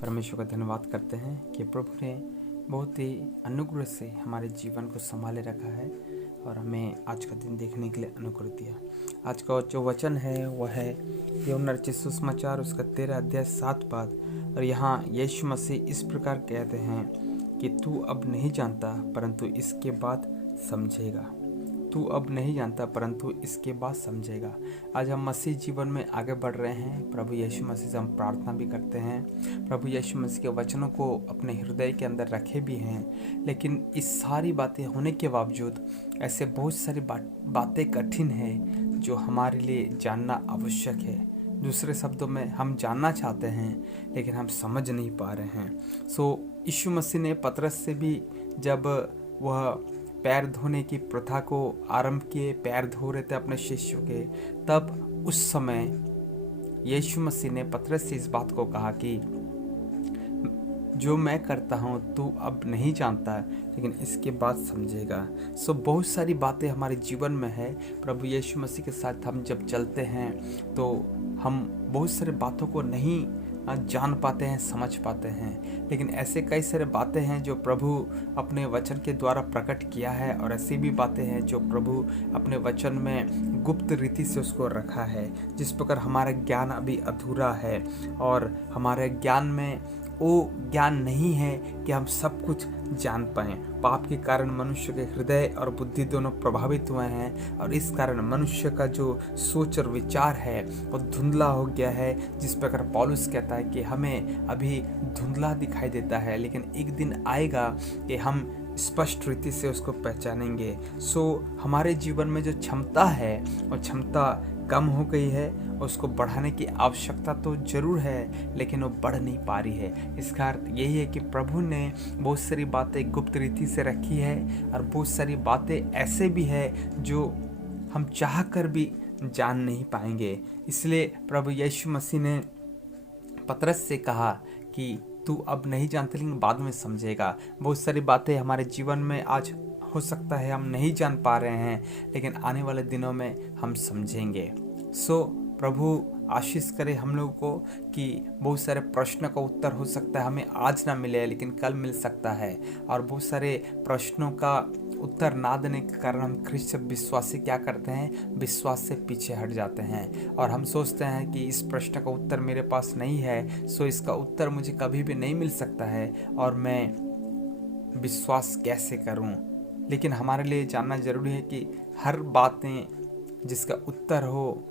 परमेश्वर का धन्यवाद करते हैं कि प्रभु ने बहुत ही अनुग्रह से हमारे जीवन को संभाले रखा है और हमें आज का दिन देखने के लिए अनुग्रह दिया। आज का जो वचन है वह है यूहन्ना रचित सुसमाचार उसका 13 अध्याय 7 पद। और यहाँ यीशु मसीह इस प्रकार कहते हैं कि तू अब नहीं जानता परंतु इसके बाद समझेगा। तू अब नहीं जानता परंतु इसके बाद समझेगा। आज हम मसीह जीवन में आगे बढ़ रहे हैं। प्रभु यीशु मसीह से हम प्रार्थना भी करते हैं, प्रभु यीशु मसीह के वचनों को अपने हृदय के अंदर रखे भी हैं। लेकिन इस सारी बातें होने के बावजूद ऐसे बहुत सारी बातें कठिन है जो हमारे लिए जानना आवश्यक है। दूसरे शब्दों में हम जानना चाहते हैं लेकिन हम समझ नहीं पा रहे हैं। यीशु मसीह ने पतरस से भी जब वह पैर धोने की प्रथा को आरंभ किए, पैर धो रहे थे अपने शिष्यों के, तब उस समय यीशु मसीह ने पतरस से इस बात को कहा कि जो मैं करता हूँ तू अब नहीं जानता लेकिन इसके बाद समझेगा। बहुत सारी बातें हमारे जीवन में है। प्रभु यीशु मसीह के साथ हम जब चलते हैं तो हम बहुत सारी बातों को नहीं जान पाते हैं, समझ पाते हैं, लेकिन ऐसे कई सारे बातें हैं जो प्रभु अपने वचन के द्वारा प्रकट किया है और ऐसी भी बातें हैं जो प्रभु अपने वचन में गुप्त रीति से उसको रखा है। जिस प्रकार हमारा ज्ञान अभी अधूरा है और हमारे ज्ञान में वो ज्ञान नहीं है कि हम सब कुछ जान पाएं। पाप के कारण मनुष्य के हृदय और बुद्धि दोनों प्रभावित हुए हैं और इस कारण मनुष्य का जो सोच और विचार है वो धुंधला हो गया है। जिस प्रकार पौलुस कहता है कि हमें अभी धुंधला दिखाई देता है लेकिन एक दिन आएगा कि हम स्पष्ट रीति से उसको पहचानेंगे। हमारे जीवन में जो क्षमता है वो क्षमता कम हो गई है, उसको बढ़ाने की आवश्यकता तो जरूर है लेकिन वो बढ़ नहीं पा रही है। इसका अर्थ यही है कि प्रभु ने बहुत सारी बातें गुप्त रीति से रखी है और बहुत सारी बातें ऐसे भी है जो हम चाह कर भी जान नहीं पाएंगे। इसलिए प्रभु यीशु मसीह ने पतरस से कहा कि तू अब नहीं जानते लेकिन बाद में समझेगा। बहुत सारी बातें हमारे जीवन में आज हो सकता है हम नहीं जान पा रहे हैं लेकिन आने वाले दिनों में हम समझेंगे। प्रभु आशीष करे हम लोगों को कि बहुत सारे प्रश्न का उत्तर हो सकता है हमें आज ना मिले लेकिन कल मिल सकता है। और बहुत सारे प्रश्नों का उत्तर ना देने के कारण हम ख्रिस्त विश्वासी क्या करते हैं, विश्वास से पीछे हट जाते हैं और हम सोचते हैं कि इस प्रश्न का उत्तर मेरे पास नहीं है, इसका उत्तर मुझे कभी भी नहीं मिल सकता है और मैं विश्वास कैसे करूं। लेकिन हमारे लिए जानना जरूरी है कि हर बातें जिसका उत्तर हो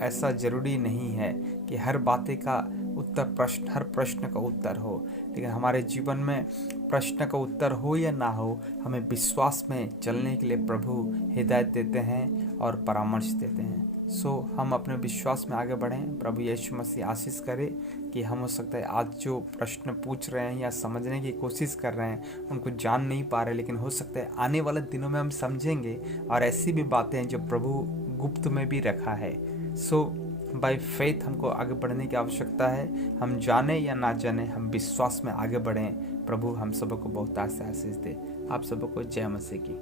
ऐसा जरूरी नहीं है कि हर बातें का उत्तर हर प्रश्न का उत्तर हो। लेकिन हमारे जीवन में प्रश्न का उत्तर हो या ना हो, हमें विश्वास में चलने के लिए प्रभु हिदायत देते हैं और परामर्श देते हैं। हम अपने विश्वास में आगे बढ़ें। प्रभु यीशु मसीह आशीष करे कि हम हो सकता है आज जो प्रश्न पूछ रहे हैं या समझने की कोशिश कर रहे हैं उनको जान नहीं पा रहे, लेकिन हो सकता है आने वाले दिनों में हम समझेंगे। और ऐसी भी बातें हैं जो प्रभु गुप्त में भी रखा है। बाय फेथ हमको आगे बढ़ने की आवश्यकता है। हम जाने या ना जाने, हम विश्वास में आगे बढ़ें। प्रभु हम सबको बहुत आशीष दे। आप सबको जय मसीह की।